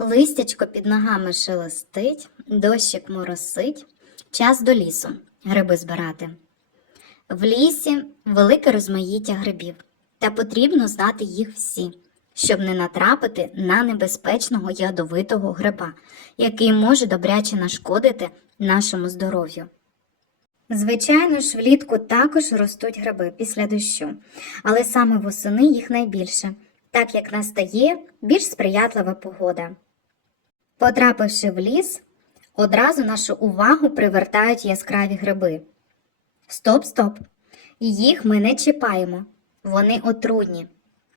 Листячко під ногами шелестить, дощик моросить, час до лісу гриби збирати. В лісі велике розмаїття грибів, та потрібно знати їх всі, щоб не натрапити на небезпечного ядовитого гриба, який може добряче нашкодити нашому здоров'ю. Звичайно ж, влітку також ростуть гриби після дощу, але саме восени їх найбільше, так як настає більш сприятлива погода. Потрапивши в ліс, одразу нашу увагу привертають яскраві гриби. Стоп, стоп! Їх ми не чіпаємо, вони отруйні.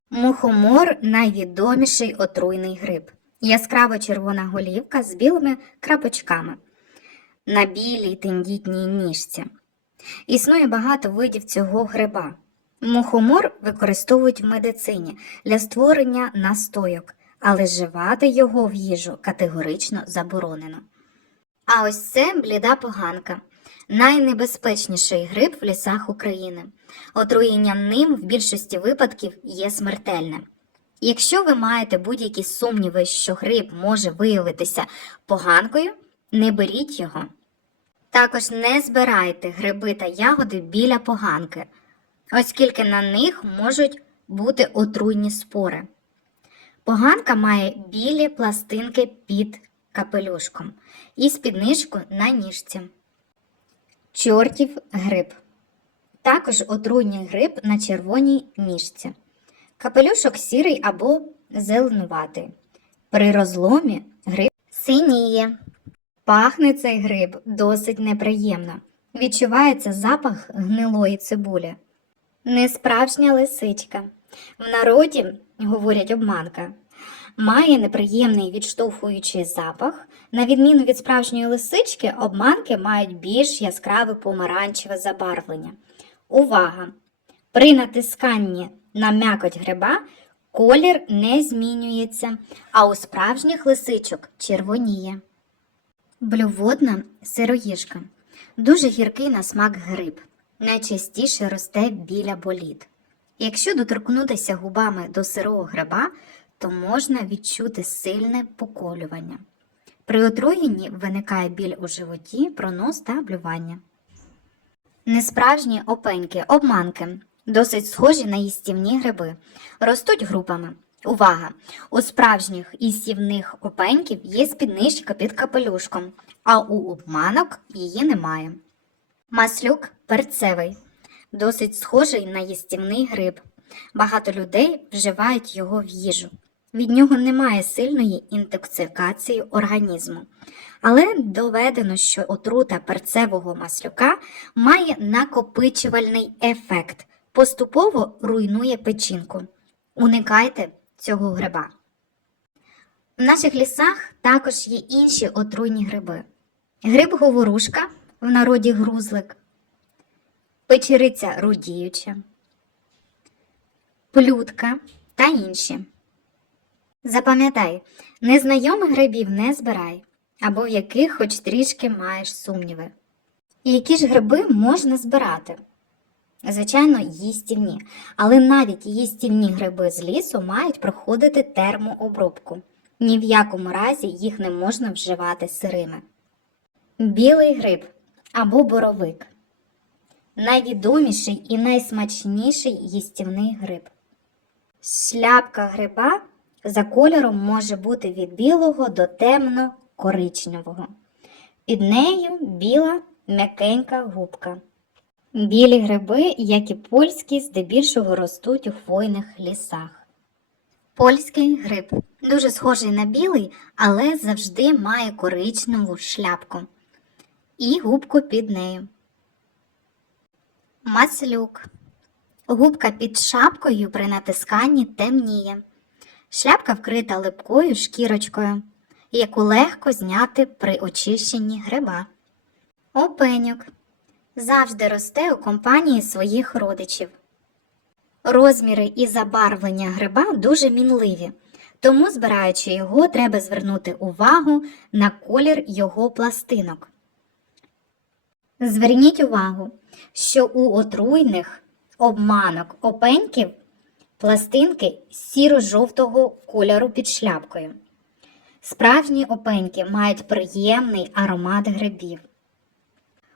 Мухомор найвідоміший отруйний гриб. Яскраво червона голівка з білими крапочками на білій тендітній ніжці. Існує багато видів цього гриба. Мухомор використовують в медицині для створення настойок, але вживати його в їжу категорично заборонено. А ось це бліда поганка, найнебезпечніший гриб в лісах України. Отруєння ним в більшості випадків є смертельне. Якщо ви маєте будь-які сумніви, що гриб може виявитися поганкою, не беріть його. Також не збирайте гриби та ягоди біля поганки, оскільки на них можуть бути отруйні спори. Поганка має білі пластинки під капелюшком і спіднижку на ніжці. Чортів гриб. Також отруйний гриб на червоній ніжці. Капелюшок сірий або зеленуватий. При розломі гриб синіє. Пахне цей гриб досить неприємно. Відчувається запах гнилої цибулі. Несправжня лисичка. В народі, говорять обманка, має неприємний відштовхуючий запах. На відміну від справжньої лисички, обманки мають більш яскраве помаранчеве забарвлення. Увага! При натисканні на м'якоть гриба колір не змінюється, а у справжніх лисичок червоніє. Блюводна сироїжка. Дуже гіркий на смак гриб. Найчастіше росте біля боліт. Якщо доторкнутися губами до сирого гриба, то можна відчути сильне поколювання. При отруєнні виникає біль у животі, пронос та блювання. Несправжні опеньки, обманки, досить схожі на їстівні гриби, ростуть групами. Увага! У справжніх їстівних опеньків є спідничка під капелюшком, а у обманок її немає. Маслюк перцевий, досить схожий на їстівний гриб. Багато людей вживають його в їжу. Від нього немає сильної інтоксикації організму. Але доведено, що отрута перцевого маслюка має накопичувальний ефект, поступово руйнує печінку. Уникайте цього гриба. В наших лісах також є інші отруйні гриби. Гриб-говорушка, в народі грузлик, печериця рудіюча, плютка та інші. Запам'ятай, незнайомих грибів не збирай, або в яких хоч трішки маєш сумніви. І які ж гриби можна збирати? Звичайно, їстівні, але навіть їстівні гриби з лісу мають проходити термообробку. Ні в якому разі їх не можна вживати сирими. Білий гриб або боровик найвідоміший і найсмачніший їстівний гриб. Шляпка гриба за кольором може бути від білого до темно-коричневого. Під нею біла м'якенька губка. Білі гриби, як і польські, здебільшого ростуть у хвойних лісах. Польський гриб дуже схожий на білий, але завжди має коричневу шляпку і губку під нею. Маслюк. Губка під шапкою при натисканні темніє. Шляпка вкрита липкою шкірочкою, яку легко зняти при очищенні гриба. Опеньок завжди росте у компанії своїх родичів. Розміри і забарвлення гриба дуже мінливі, тому, збираючи його, треба звернути увагу на колір його пластинок. Зверніть увагу, що у отруйних обманок опеньків пластинки сіро-жовтого кольору під шляпкою. Справжні опеньки мають приємний аромат грибів.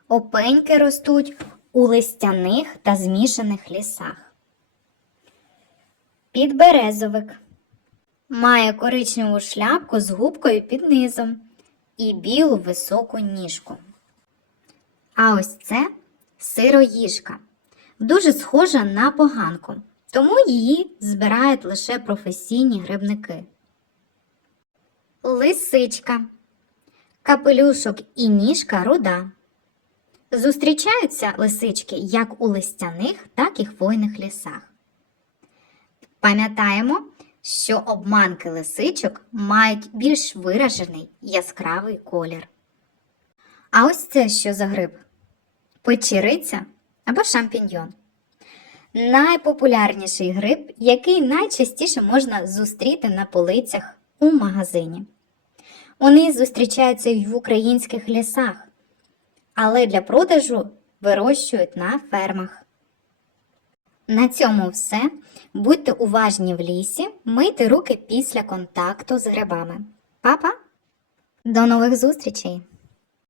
Опеньки ростуть у листяних та змішаних лісах. Підберезовик має коричневу шляпку з губкою під низом і білу високу ніжку. А ось це сироїжка. Дуже схожа на поганку, тому її збирають лише професійні грибники. Лисичка. Капелюшок і ніжка руда. Зустрічаються лисички як у листяних, так і хвойних лісах. Пам'ятаємо, що обманки лисичок мають більш виражений яскравий колір. А ось це що за гриб? Печериця або шампіньйон. Найпопулярніший гриб, який найчастіше можна зустріти на полицях у магазині. Вони зустрічаються й в українських лісах, але для продажу вирощують на фермах. На цьому все. Будьте уважні в лісі, мийте руки після контакту з грибами. Па-па! До нових зустрічей!